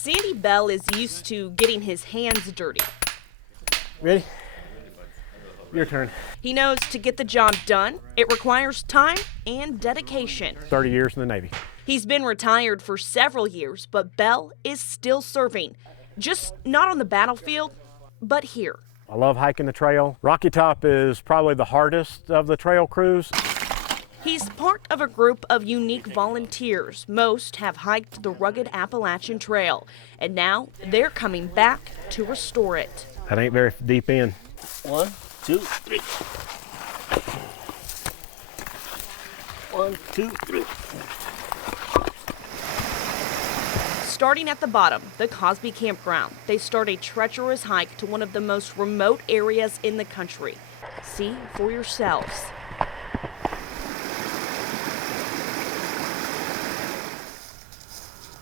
Sandy Bell is used to getting his hands dirty. Ready? Your turn. He knows to get the job done, it requires time and dedication. 30 years in the Navy. He's been retired for several years, but Bell is still serving. Just not on the battlefield, but here. I love hiking the trail. Rocky Top is probably the hardest of the trail crews. He's part of a group of unique volunteers. Most have hiked the rugged Appalachian Trail, and now they're coming back to restore it. That ain't very deep in. 1, 2, 3. 1, 2, 3. Starting at the bottom, the Cosby Campground, they start a treacherous hike to one of the most remote areas in the country. See for yourselves.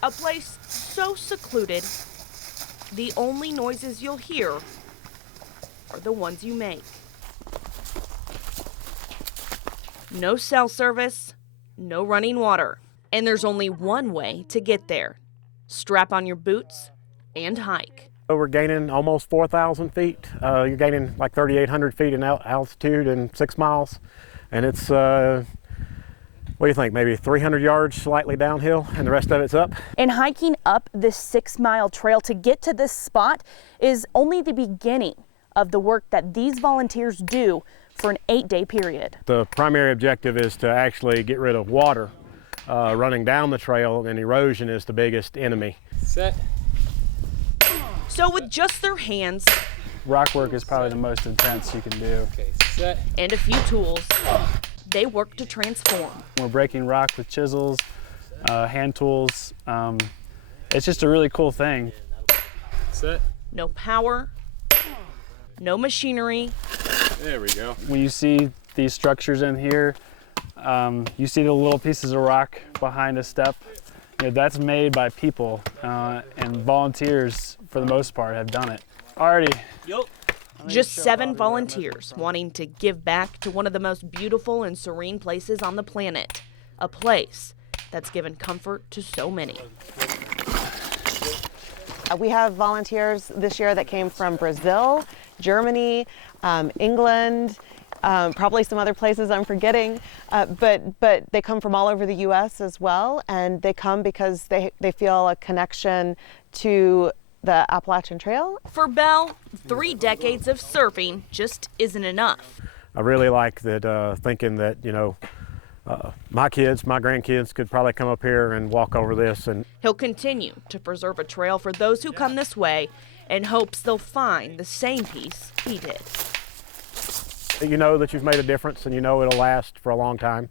A place so secluded, the only noises you'll hear are the ones you make. No cell service, no running water, and there's only one way to get there. Strap on your boots and hike. We're gaining almost 4,000 feet. You're gaining like 3,800 feet in altitude in 6 miles. And it's, what do you think, maybe 300 yards slightly downhill and the rest of it's up? And hiking up this 6-mile trail to get to this spot is only the beginning of the work that these volunteers do for an 8-day period. The primary objective is to actually get rid of water running down the trail, and erosion is the biggest enemy. Set. So with just their hands, Rock work is probably the most intense you can do. Okay, set. and a few tools, they work to transform. We're breaking rock with chisels, hand tools. It's just a really cool thing. Set. No power, no machinery, There we go. When you see these structures in here, you see the little pieces of rock behind a step. You know, that's made by people, and volunteers, for the most part, have done it. Alrighty. just 7 volunteers wanting to give back to one of the most beautiful and serene places on the planet, a place that's given comfort to so many. We have volunteers this year that came from Brazil, Germany, England, probably some other places I'm forgetting, but they come from all over the U.S. as well, and they come because they feel a connection to the Appalachian Trail. For Bell, 3 decades of surfing just isn't enough. I really like that, thinking that, you know, my kids, my grandkids could probably come up here and walk over this. And He'll continue to preserve a trail for those who come this way and hopes they'll find the same peace he did. you know that you've made a difference, and you know it'll last for a long time.